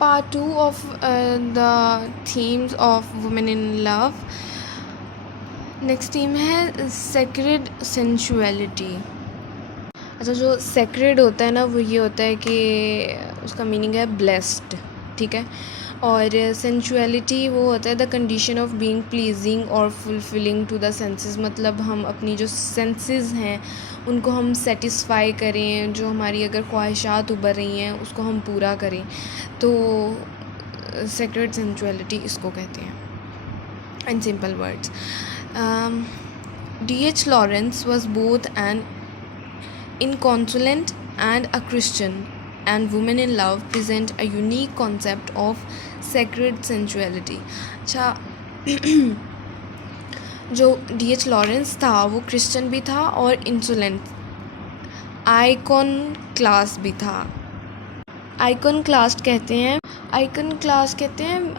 Part 2 of the themes of women in love. Next theme है sacred sensuality. अच्छा, जो sacred होता है ना वो ये होता है कि उसका मीनिंग है ब्लेस्ड, ठीक है. और सेंशुअलिटी वो होता है the condition of being pleasing और फुलफिलिंग टू द सेंसेस. मतलब हम अपनी जो सेंसेस हैं उनको हम सेटिस्फाई करें, जो हमारी अगर ख्वाहिशात उभर रही हैं उसको हम पूरा करें. तो सेक्रेड सेंशुअलिटी इसको कहते हैं in simple words. D.H. Lawrence was both an inconsolent and a Christian, and Women in Love present a unique concept of sacred sensuality. अच्छा, जो D.H. लॉरेंस था वो क्रिश्चियन भी था और इंसोलेंट आइकॉन क्लास भी था. आइकन क्लास कहते हैं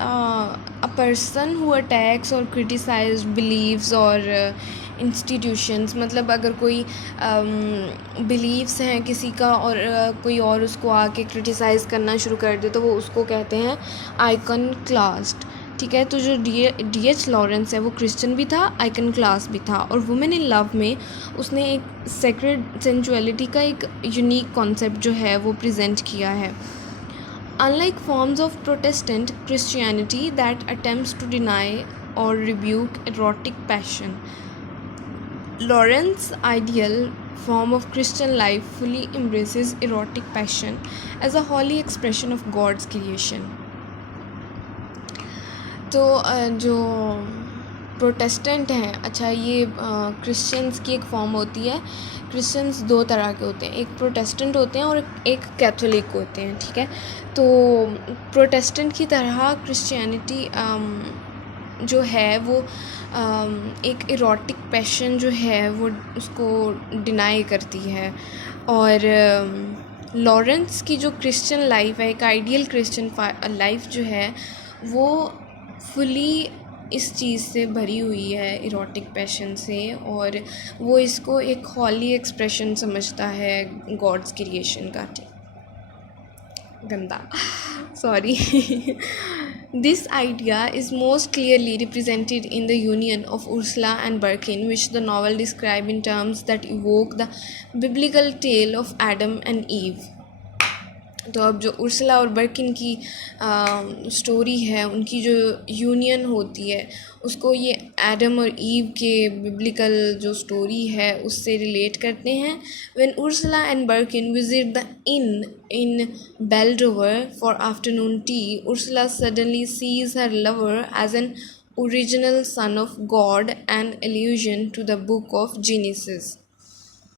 अ पर्सन हु अटैक्स और क्रिटिसाइज बिलीव्स और इंस्टीट्यूशंस. मतलब अगर कोई बिलीव्स हैं किसी का और कोई और उसको आके क्रिटिसाइज़ करना शुरू कर दे तो वो उसको कहते हैं आइकन क्लास्ड, ठीक है. तो जो D.H. लॉरेंस है वो क्रिश्चियन भी था, आइकन क्लास भी था, और वुमेन इन लव में उसने एक सेक्रेड सेंचुअलिटी का एक यूनिक कॉन्सेप्ट जो है वो प्रेजेंट किया है. Unlike forms of Protestant Christianity that attempts to deny or rebuke erotic passion, Lawrence's ideal form of Christian life fully embraces erotic passion as a holy expression of God's creation. तो जो Protestant हैं, अच्छा ये Christians की एक form होती है. Christians दो तरह के होते हैं, एक प्रोटेस्टेंट होते हैं और एक कैथोलिक होते हैं, ठीक है. तो प्रोटेस्टेंट की तरह क्रिश्चियनिटी जो है वो एक इरोटिक पैशन जो है वो उसको डिनाई करती है. और लॉरेंस की जो क्रिश्चियन लाइफ है, एक आइडियल क्रिश्चियन लाइफ जो है वो फुली इस चीज़ से भरी हुई है, इरोटिक पैशन से, और वो इसको एक हॉली एक्सप्रेशन समझता है गॉड्स क्रिएशन का. गंदा, sorry. This idea is most clearly represented in the union of Ursula and Birkin, which the novel describes in terms that evoke the biblical tale of Adam and Eve. तो अब जो Ursula और बर्किन की story है, उनकी जो union होती है उसको ये एडम और ईव के बिब्लिकल जो स्टोरी है उससे रिलेट करते हैं. When Ursula and Birkin visit the inn Beldover for afternoon tea, Ursula suddenly sees her lover as an original son of God and allusion to the book of Genesis.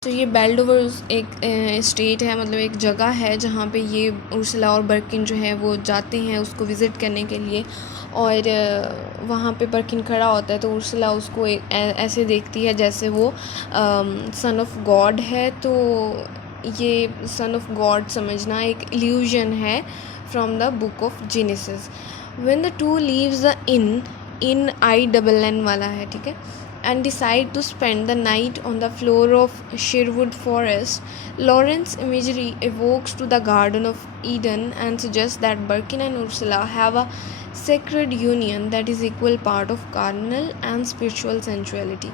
तो ये बेल्डोवर एक state है, मतलब एक जगह है जहाँ पे ये उर्सला और बर्किन जो है वो जाते हैं उसको विज़िट करने के लिए. और वहाँ पे बर्किन खड़ा होता है तो उर्सला उसको ऐसे देखती है जैसे वो सन ऑफ गॉड है. तो ये सन ऑफ गॉड समझना एक इल्यूजन है from the book of genesis. When the two leaves the in INN वाला है, ठीक है, and decide to spend the night on the floor of Sherwood Forest, Lawrence's imagery evokes to the Garden of Eden and suggests that Birkin and Ursula have a sacred union that is equal part of carnal and spiritual sensuality.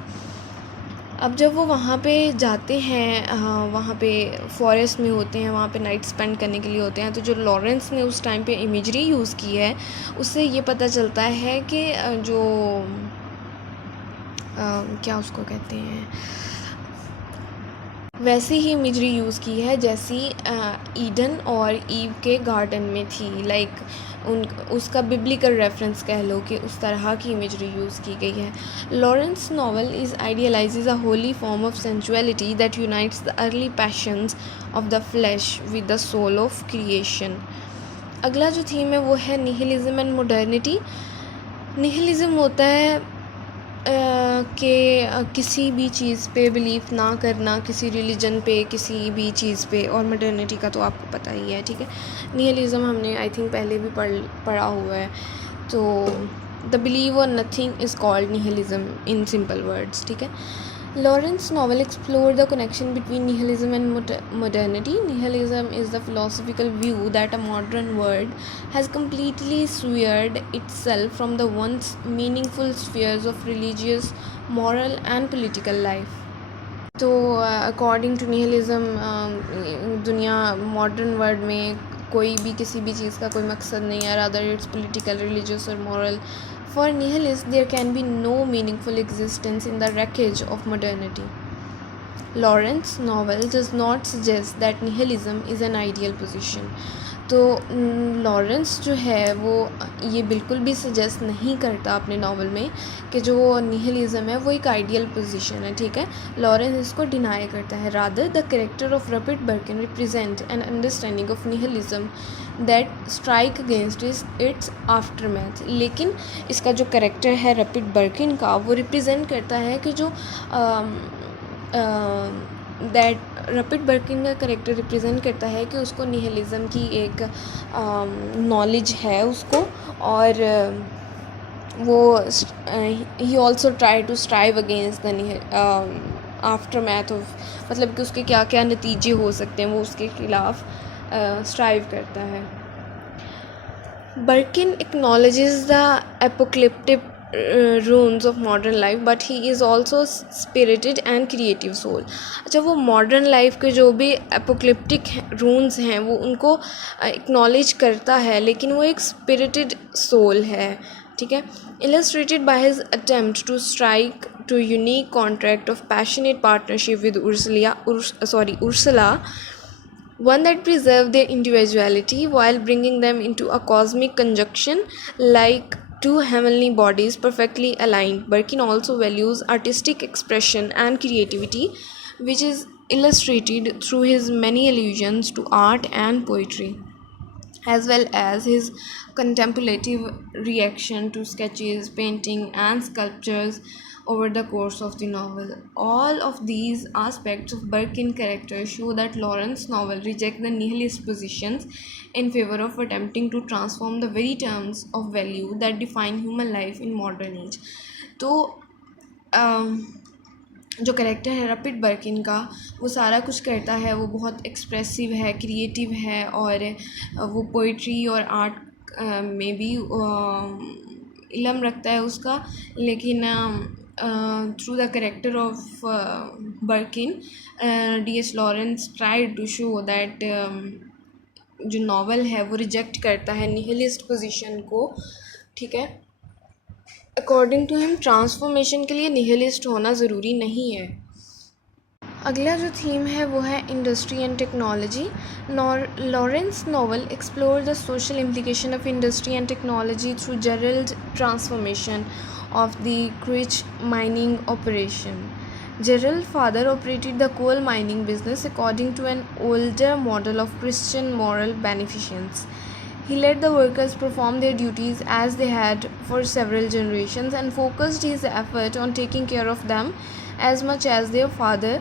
अब जब वो वहाँ पे जाते हैं, वहाँ पे forest में होते हैं, वहाँ पे नाइट स्पेंड करने के लिए होते हैं, तो जो लॉरेंस ने उस टाइम पे इमेजरी यूज़ की है उससे ये पता चलता है कि जो क्या उसको कहते हैं, वैसी ही इमेजरी यूज़ की है जैसी ईडन और ईव के गार्डन में थी. उसका बिब्लिकल रेफरेंस कह लो कि उस तरह की इमेजरी यूज़ की गई है. Lawrence novel is idealises a holy form of sensuality that unites the early passions of the flesh with the soul of creation. अगला जो थीम है वो है निहिलिज्म एंड मॉडर्निटी. निहिलिज्म होता है कि किसी भी चीज़ पे बिलीव ना करना, किसी रिलीजन पे, किसी भी चीज़ पे. और मॉडर्निटी का तो आपको पता ही है, ठीक है. निहिलिज्म हमने आई थिंक पहले भी पढ़ा हुआ है. तो द बिलीव और nothing is called nihilism in simple words, ठीक है. Lawrence's novel explored the connection between nihilism and modernity. Nihilism is the philosophical view that a modern world has completely severed itself from the once meaningful spheres of religious, moral, and political life. तो according to nihilism दुनिया modern world में कोई भी किसी भी चीज़ का कोई मकसद नहीं है, रादर इट्स पॉलिटिकल, रिलीजियस और moral. For nihilist there can be no meaningful existence in the wreckage of modernity. Lawrence's novel does not suggest that nihilism is an ideal position. तो लॉरेंस जो है वो ये बिल्कुल भी सजेस्ट नहीं करता अपने नावल में कि जो निहिलिज्म है वो एक आइडियल पोजीशन है, ठीक है. लॉरेंस इसको डिनाई करता है. Rather the character of Rupert Birkin represent an understanding of nihilism that strike against its aftermath. लेकिन इसका जो कैरेक्टर है रपिट बर्किन का वो रिप्रेजेंट करता है कि जो दैट रपिट बर्किन का करेक्टर रिप्रेजेंट करता है कि उसको निहिलिज्म की एक नॉलेज है उसको, और वो ही also try to strive against the aftermath of, मतलब कि उसके क्या क्या नतीजे हो सकते हैं वो उसके खिलाफ स्ट्राइव करता है. Birkin acknowledges the apocalyptic ruins of modern life, but he is also spirited and creative soul. अच्छा, वो मॉडर्न लाइफ के जो भी एपोकलिप्टिक रून्स हैं वो उनको एक्नॉलेज करता है, लेकिन वो एक स्पिरिटेड सोल है, ठीक है. Illustrated by his attempt to strike to unique contract of passionate partnership with Ursula, one that preserved their individuality while bringing them into a cosmic conjunction like two heavenly bodies perfectly aligned. Birkin also values artistic expression and creativity, which is illustrated through his many allusions to art and poetry, as well as his contemplative reaction to sketches, painting, and sculptures over the course of the novel. All of these aspects of Birkin character show that Lawrence's novel rejects the nihilist positions in favor of attempting to transform the very terms of value that define human life in modern age. तो जो character है रपिट बर्किन का वो सारा कुछ करता है, वो बहुत एक्सप्रेसिव है, क्रिएटिव है, और वो पोइट्री और आर्ट में भी इल्म रखता है उसका. लेकिन through the character of Birkin, D.H. Lawrence tried to show that जो नावल है वो रिजेक्ट करता है निहिलिस्ट पोजीशन को, ठीक है. अकॉर्डिंग टू हिम ट्रांसफॉर्मेशन के लिए निहिलिस्ट होना ज़रूरी नहीं है. अगला जो थीम है वो है industry and technology. Lawrence novel explore the social implication of industry and technology through Gerald transformation of the Creech mining operation. Gerald's father operated the coal mining business according to an older model of Christian moral beneficence. He let the workers perform their duties as they had for several generations and focused his effort on taking care of them as much as their father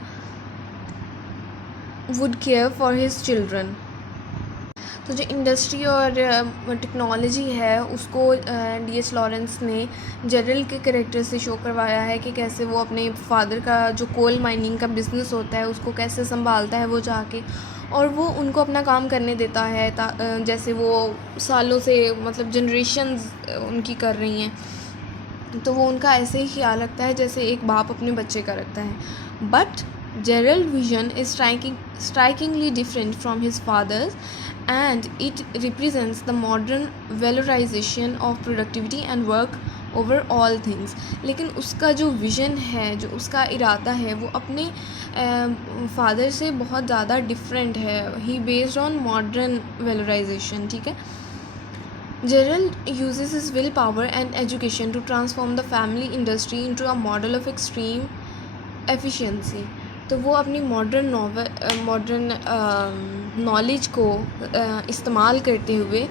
would care for his children. तो जो industry और technology है उसको D.H. Lawrence ने जेरल के character से show करवाया है कि कैसे वो अपने फादर का जो कोल माइनिंग का बिज़नेस होता है उसको कैसे संभालता है वो जाके, और वो उनको अपना काम करने देता है जैसे वो सालों से मतलब जनरेशन्स उनकी कर रही हैं, तो वो उनका ऐसे ही ख्याल रखता है जैसे एक बाप अपने बच्चे का रखता है. But Gerald's vision is strikingly different from his father's, and it represents the modern valorization of productivity and work over all things. लेकिन उसका जो विज़न है, जो उसका इरादा है, वो अपने फादर से बहुत ज़्यादा डिफरेंट है. ही बेस्ड ऑन मॉडर्न वेलोराइजेशन, ठीक है. Gerald uses his willpower and education to transform the family industry into a model of extreme efficiency. तो वो अपनी मॉडर्न नॉलेज को इस्तेमाल करते हुए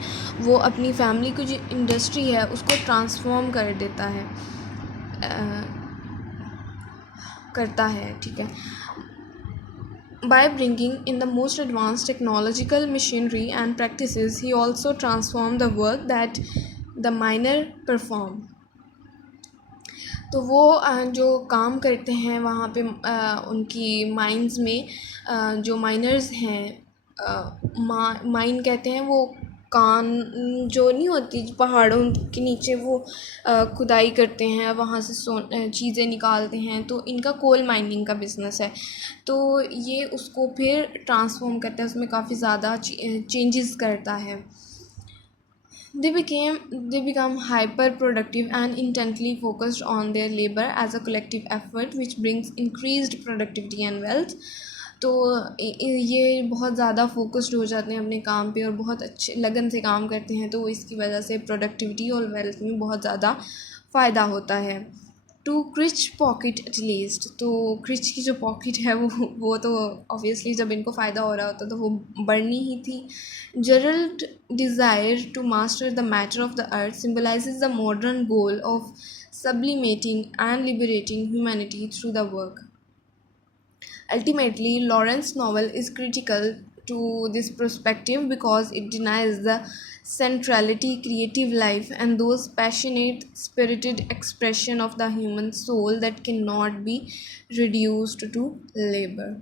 वो अपनी फैमिली की जो इंडस्ट्री है उसको ट्रांसफॉर्म कर देता है, करता है, ठीक है. By bringing in the most advanced technological machinery and practices, he also transformed the work that the miner performed. तो वो जो काम करते हैं वहाँ पे उनकी माइंस में जो माइनर्स हैं, माइन कहते हैं वो कान जो नहीं होती, जो पहाड़ों के नीचे वो खुदाई करते हैं, वहाँ से चीज़ें निकालते हैं, तो इनका कोल माइनिंग का बिज़नेस है। तो ये उसको फिर ट्रांसफॉर्म करता है, उसमें काफ़ी ज़्यादा चेंजेस करता है। They become hyper productive and intently focused on their labor as a collective effort which brings increased productivity and wealth. तो ये बहुत ज़्यादा फोकस्ड हो जाते हैं अपने काम पे और बहुत अच्छे लगन से काम करते हैं, तो इसकी वजह से प्रोडक्टिविटी और वेल्थ में बहुत ज़्यादा फ़ायदा होता है। टू क्रिच पॉकेट एटलीस्ट, तो क्रिच की जो पॉकेट है वो तो ऑब्वियसली जब इनको फ़ायदा हो रहा होता तो वो बढ़नी ही थी। Gerald desire to master the matter of the earth symbolizes the modern goal of sublimating and liberating humanity through the work. Ultimately, Lawrence's novel is critical to this perspective because it denies the centrality, creative life, and those passionate, spirited expression of the human soul that cannot be reduced to labor.